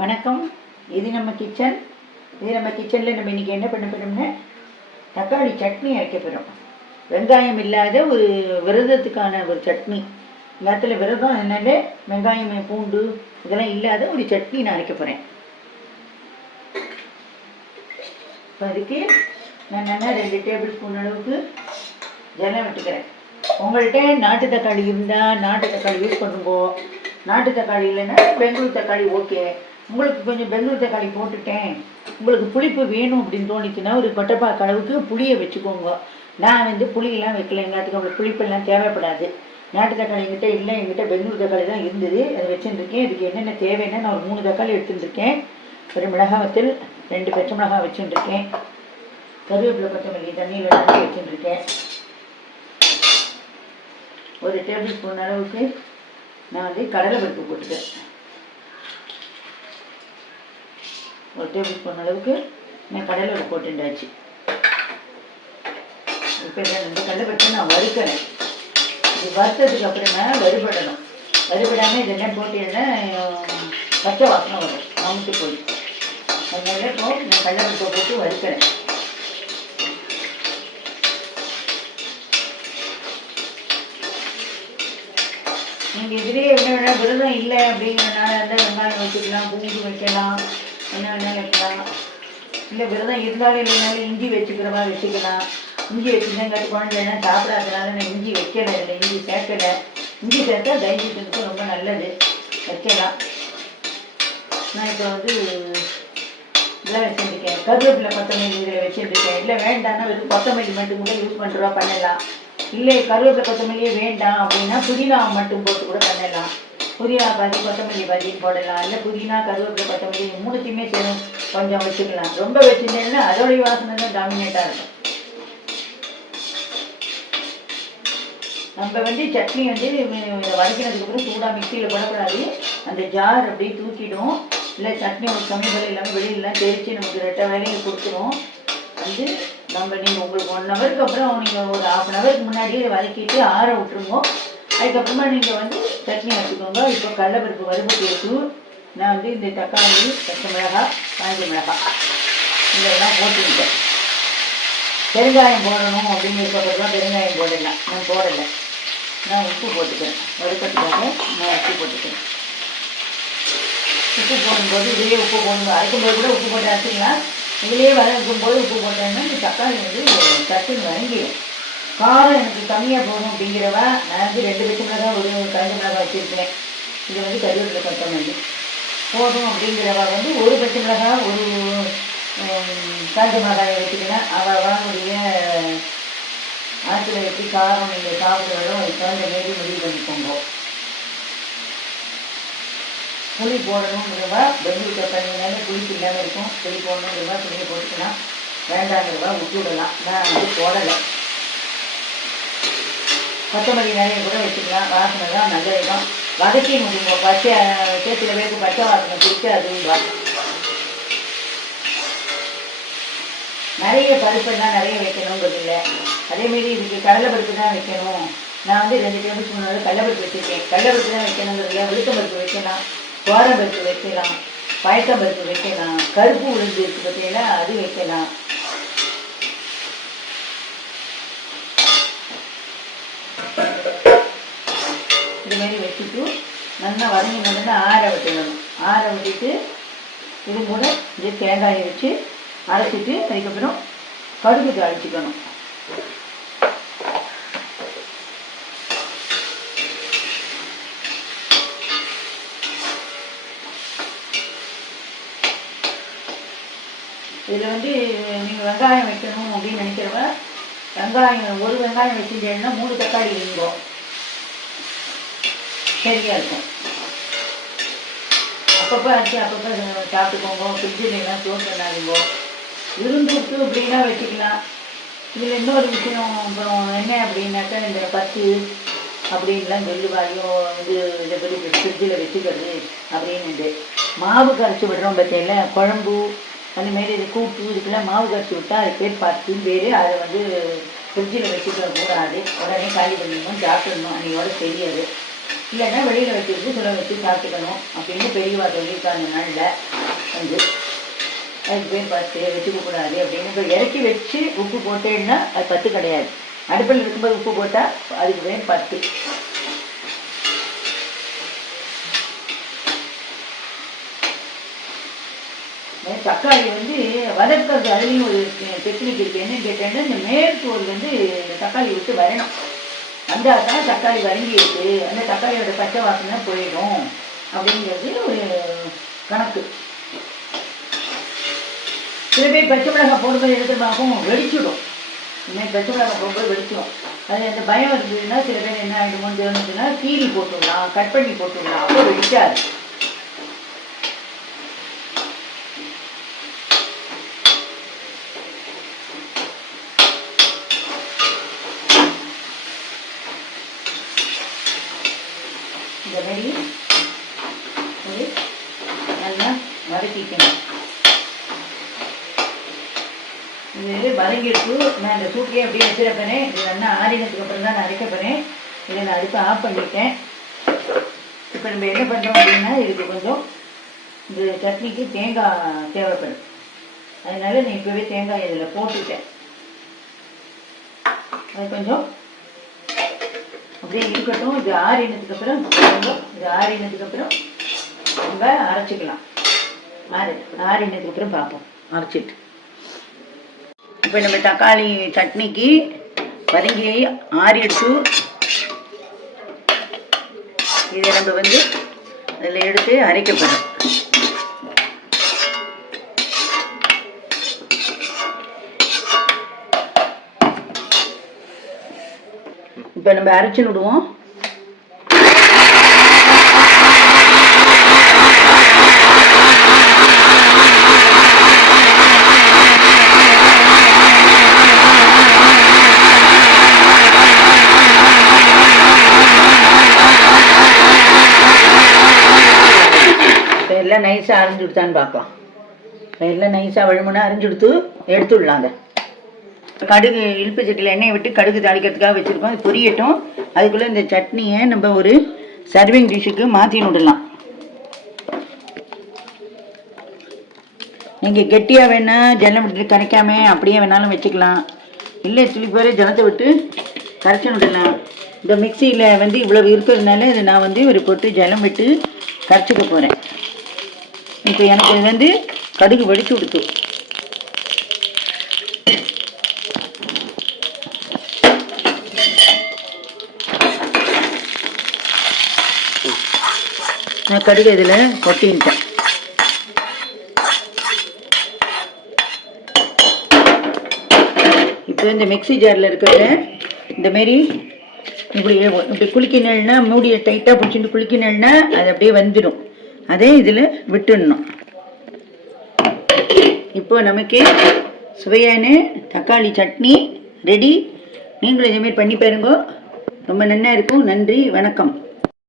வணக்கம். இது நம்ம கிச்சன். கிச்சனில் நம்ம இன்றைக்கி என்ன பண்ண போகிறோம்னா தக்காளி சட்னி அரைக்க போகிறோம். வெங்காயம் இல்லாத ஒரு விரதத்துக்கான ஒரு சட்னி. நேரத்தில் விரதம் அதனால வெங்காயம் பூண்டு இதெல்லாம் இல்லாத ஒரு சட்னி நான் அரைக்க போகிறேன். இப்போ அதுக்கு நான் 2 டேபிள் ஸ்பூன் அளவுக்கு ஜலம் விட்டுக்கிறேன். உங்கள்கிட்ட நாட்டு தக்காளி இருந்தால் நாட்டு தக்காளி யூஸ் பண்ணுங்கோ. நாட்டு தக்காளி இல்லைன்னா பெங்களூர் தக்காளி ஓகே. உங்களுக்கு கொஞ்சம் பெங்களூர் தக்காளி போட்டுட்டேன், உங்களுக்கு புளிப்பு வேணும் அப்படின்னு தோணிச்சுன்னா ஒரு கொட்டைப்பாக்கு அளவுக்கு புளியை வச்சுக்கோங்க. நான் புளியெல்லாம் வைக்கல, எல்லாத்துக்கும் அவ்வளோ புளிப்பெல்லாம் தேவைப்படாது. நாட்டு தக்காளி எங்கிட்ட இல்லை, எங்கிட்ட பெங்களூர் தக்காளி தான் இருந்தது, அதை வச்சுருக்கேன். இதுக்கு என்னென்ன தேவைன்னா நான் ஒரு 3 தக்காளி எடுத்துட்டுருக்கேன், ஒரு மிளகாய் வத்தல், 2 பச்சை மிளகாய் வச்சுட்டுருக்கேன், கருவேப்பிலை கொத்தமல்லி தண்ணியில் நனைச்சி வச்சுட்டுருக்கேன். ஒரு டேபிள் ஸ்பூன் அளவுக்கு நான் கடலை பருப்பு போட்டுக்கிறேன். ஒரு டேபிள் ஸ்பூன் அளவுக்கு நான் கடலை போட்டுண்டாச்சு. இப்போ இந்த கடலைப்பருப்பு நான் வறுக்கிறேன். இது வறுத்ததுக்கு அப்புறமா வறுபடணும். வறுபடாமல் இதெல்லாம் போட்டீங்கன்னா பச்சை வாசனை வரும், அமுத்து போய். அதனால இப்போ நான் கடலைப்பருப்பை போட்டு வறுக்கிறேன். நீங்கள் இதுலேயே என்ன வேணால் விரதம் இல்லை அப்படிங்கிறனால இருந்தால் வெங்காயம் வச்சுக்கலாம், பூண்டு வைக்கலாம், என்ன வேணாலும் வைக்கலாம். இல்லை விரதம் இருந்தாலும் இல்லைனாலும் இஞ்சி வச்சுக்கிறவா வச்சுக்கலாம். இஞ்சி வச்சுருந்தேங்காட்டி குழந்தைன்னா சாப்பிடாதனால நான் இஞ்சி வைக்கலை, இல்லை இஞ்சி சேர்க்கலை. இஞ்சி சேர்த்தா டைஜஷனுக்கு ரொம்ப நல்லது, வைக்கலாம். நான் இப்போ இதெல்லாம் வச்சுருக்கேன். கருவேப்பிலை கொத்தமல்லி இதில் வச்சுருக்கேன். இல்லை வேண்டாம்னா வெறும் கொத்தமல்லி மட்டும் கூட யூஸ் பண்ணுறவா பண்ணலாம். இல்லை கருவேப்பிலை கொத்தமல்லியே வேண்டாம் அப்படின்னா புதினா மட்டும் போட்டு கூட பண்ணலாம். புதினா பாதி கொத்தமல்லி பாதின்னு போடலாம். இல்லை புதினா கருவேப்பிலை கொத்தமல்லி 3த்தையுமே சேரும் கொஞ்சம் வச்சுக்கலாம். ரொம்ப வச்சுருந்தேன்னா அதோடைய வாசனை தான் டாமினேட்டாக இருக்கும். நம்ம சட்னி வதக்கினதுக்கு அப்புறம் சூடாக மிக்சியில் போடக்கூடாது. அந்த ஜார் அப்படியே தூக்கிடும். இல்லை சட்னி ஒரு சமையல் இல்லாமல் வெளியிலலாம் தெரித்து நமக்கு 2 வேலையை கொடுத்துரும். நீங்கள் உங்களுக்கு 1 ஹவருக்கு அப்புறம் நீங்கள் ஒரு 1/2 ஹவருக்கு முன்னாடியே வதக்கிட்டு ஆற விட்டுருங்க. அதுக்கப்புறமா நீங்கள் சட்னி வச்சுக்கோங்க. இப்போ கடலைப்பருப்பு வறுபட்டு வச்சு நான் இந்த தக்காளி, பச்சை மிளகாய், காஞ்ச மிளகாய் இதெல்லாம் போட்டுக்கிட்டேன். பெருங்காயம் போடணும் அப்படிங்கிறதுக்கப்புறம் பெருங்காயம் போடலாம். நான் போடலை. நான் உப்பு போட்டுக்கிறேன். வறுக்கிறதுக்காக நான் உப்பு போட்டுக்கிறேன். உப்பு போடும்போது இதுலேயே உப்பு போடணும். அரைக்கும்போது கூட உப்பு போட்டு அரைச்சிக்கலாம். இதுலேயே வதக்கும்போது உப்பு போட்டேன்னா இந்த தக்காளி சட்டுன்னு வதங்கிடும். காரம் எனக்கு கம்மியாக போகணும் அப்படிங்கிறவா நான் 2 பச்சை மிளகாய், ஒரு காஞ்ச மிளகாய் வச்சுருக்கேன். இது கருவேப்பிலை கொத்தமல்லி போதும் அப்படிங்கிறவா ஒரு பச்சை மிளகாய், ஒரு காஞ்ச மிளகாயை வச்சுக்கலாம். அவளுடைய ஆற்றுல வச்சு காரம் நீங்கள் சாப்பிடுறதோ அதுக்கு தகுந்த மாரி முடிவு பண்ணிக்கோங்க. புளி போடணுங்கிறவா பெங்களூர் தக்காளினால புளிப்பு இல்லாமல் இருக்கும். புளி போடணுங்கிறவா புளியை போட்டுக்கலாம், வேண்டாங்கிறவா விட்டுவிடலாம். நான் போடலை. கொத்தமல்லி நிறைய கூட வச்சுக்கலாம். வாசனை தான் நல்லது தான். வதக்கி முடியுங்க. பச்சை சில பேருக்கு பச்சை வாசனை பிடிச்சி அதுவும் நிறைய பருப்பெல்லாம் நிறைய வைக்கணுங்கிறது இல்லை. அதேமாரி இதுக்கு கடலைப்பருப்பு தான் வைக்கணும். நான் 2 டேபிள் ஸ்பூன் கடலைப்பருப்பு வச்சுருக்கேன். கடலைப்பருப்பு தான் வைக்கணுங்கிறதுல உளுத்தம்பருப்பு வைக்கலாம், பருப்பு வைக்கலாம், பயத்தம்பருப்பு வைக்கலாம், கருப்பு உளுந்து இருக்குது பார்த்தீங்கன்னா அது வைக்கலாம். இதுமாரி வச்சுட்டு நல்லா வதங்கினதுன்னா ஆற விட்டுடணும். ஆற விட்டுட்டு இது கூட தேங்காயை வச்சு அரைச்சிட்டு அதுக்கப்புறம் கடுகு தாளிச்சிக்கணும். இதில் நீங்கள் வெங்காயம் வைக்கணும் அப்படின்னு நினைக்கிறவ வெங்காயம் ஒரு வெங்காயம் வச்சுட்டேன்னா 3 தக்காளி வைங்கோ, சரியாக இருக்கும். அப்பப்போ அரைச்சி அப்பப்போ சாப்பிட்டுக்கோங்க. ஃப்ரிட்ஜில் எல்லாம் ஸ்டோர் பண்ணாதீங்கோ. விருந்துட்டு அப்படின்னா வச்சுக்கலாம். இதில் இன்னொரு விஷயம் அப்புறம் என்ன அப்படின்னாக்கா இந்த பத்து அப்படின்லாம் சொல்லுவாயோ இதை பற்றி ஃப்ரிட்ஜில் வச்சுக்கிறது அப்படின்னு. மாவு கரைச்சி விடுறோம் பார்த்தீங்களா, குழம்பு அந்தமாரி இது கூட்டு இதுக்கெல்லாம் மாவு கரைச்சி விட்டால் அது பேர் பத்துன்னு பேர். அதை ஃப்ரிட்ஜில் வச்சுக்க கூடாது. உடனே காலி பண்ணிடணும், சாப்பிடணும். அன்றையோட தெரியாது. இல்லைன்னா வெளியில் வச்சுருந்து சுட வச்சு சாப்பிட்டுக்கணும் அப்படின்னு பெரியவா சொல்லியிருக்காங்க நாளில் வந்து அதுக்கு பேர் பத்து வச்சுக்கக்கூடாது அப்படின்னு. இப்போ இறக்கி வச்சு உப்பு போட்டேன்னா அது 10 கிடையாது. அடுப்பில் இருக்கும்போது உப்பு போட்டால் அதுக்கு பேர் 10. தக்காளி வந்து வதக்கிறது அதுலேயும் ஒரு டெக்னிக் இருக்குது. என்னன்னு கேட்டேன்னா இந்த மேற்கோள் வந்து இந்த தக்காளி விட்டு வரணும். வந்தால் தான் தக்காளி வதங்கி இருக்குது, அந்த தக்காளியோட பச்சை வாசனை போயிடும் அப்படிங்கிறது ஒரு கணக்கு. சில பேர் பச்சை மிளகாய் போடும்போது எடுத்துருப்பாகும் வெடிச்சிடும். இனிமேல் பச்சை மிளகாய் போடும்போது வெடிச்சிடும். அது அந்த பயம் இருந்ததுன்னா சில பேர் என்ன ஆகிடுமோன்னு தோணுச்சுன்னா கீரி போட்டுடலாம், கட் பண்ணி போட்டுடலாம், அப்போ வெடிக்காது. இந்த மாதிரி ஒரு நல்லா வதக்கிக்கணும். இது வதங்கிட்டு நான் இந்த சூட்லேயே அப்படியே வச்சிருப்பேன். இது நல்லா ஆறினதுக்கு அப்புறம் தான் நான் அரைக்க போகிறேன். இதை நான் அடுத்து ஆஃப் பண்ணிட்டேன். இப்போ நம்ம என்ன பண்ணுறோம் அப்படின்னா இதுக்கு கொஞ்சம் இந்த சட்னிக்கு தேங்காய் தேவைப்படும். அதனால நான் இப்போவே தேங்காய் இதில் போட்டுட்டேன். அது கொஞ்சம் அப்படியே இருக்கட்டும். இது ஆறினதுக்கு அப்புறம் நம்ம அரைச்சிக்கலாம். ஆறினதுக்கு அப்புறம் பார்ப்போம் அரைச்சிட்டு. இப்போ நம்ம தக்காளி சட்னிக்கு வதங்கி ஆறிடுச்சு. இதை நம்ம வந்து அதில் எடுத்து அரைக்க போகிறோம். இப்போ நம்ம அரைச்சி விடுவோம். எல்லாம் நைஸாக அரைஞ்சி கொடுத்தான்னு பார்க்கலாம். எல்லாம் நைஸாக வழுமுன்னா அரைஞ்சி கொடுத்து எடுத்துடலாம். அதை கடுகு இழுப்பு சட்டியில் எண்ணெயை விட்டு கடுகு தாளிக்கிறதுக்காக வச்சுருக்கோம். அது பொரியட்டும். அதுக்குள்ளே இந்த சட்னியை நம்ம ஒரு சர்விங் டிஷ்ஷுக்கு மாற்றி விடலாம். நீங்கள் கெட்டியாக வேணால் ஜலம் விட்டு கரைக்காம அப்படியே வேணாலும் வச்சுக்கலாம். இல்லை சிலிப்பாரு ஜலத்தை விட்டு கரைச்சி விடலாம். இந்த மிக்சியில் வந்து இவ்வளவு இருக்கிறதுனால இதை நான் வந்து ஒரு பொட்டு ஜலம் விட்டு கரைச்சிக்க போகிறேன். இப்போ எனக்கு இது வந்து கடுகு வெடிச்சு கொடுத்து நான் கடுகு இதில் கொட்டிட்டேன். இப்போ இந்த மிக்சி ஜாரில் இருக்கிறத இந்தமாரி இப்படி குலுக்கினேன்னா மூடியை டைட்டாக பிடிச்சிட்டு குலுக்கினேன்னா அது அப்படியே வந்துடும். அதே இதில் விட்டுடணும். இப்போ நமக்கு சுவையான தக்காளி சட்னி ரெடி. நீங்களும் இதேமாரி பண்ணி பாருங்க. ரொம்ப நல்லா இருக்கும். நன்றி, வணக்கம்.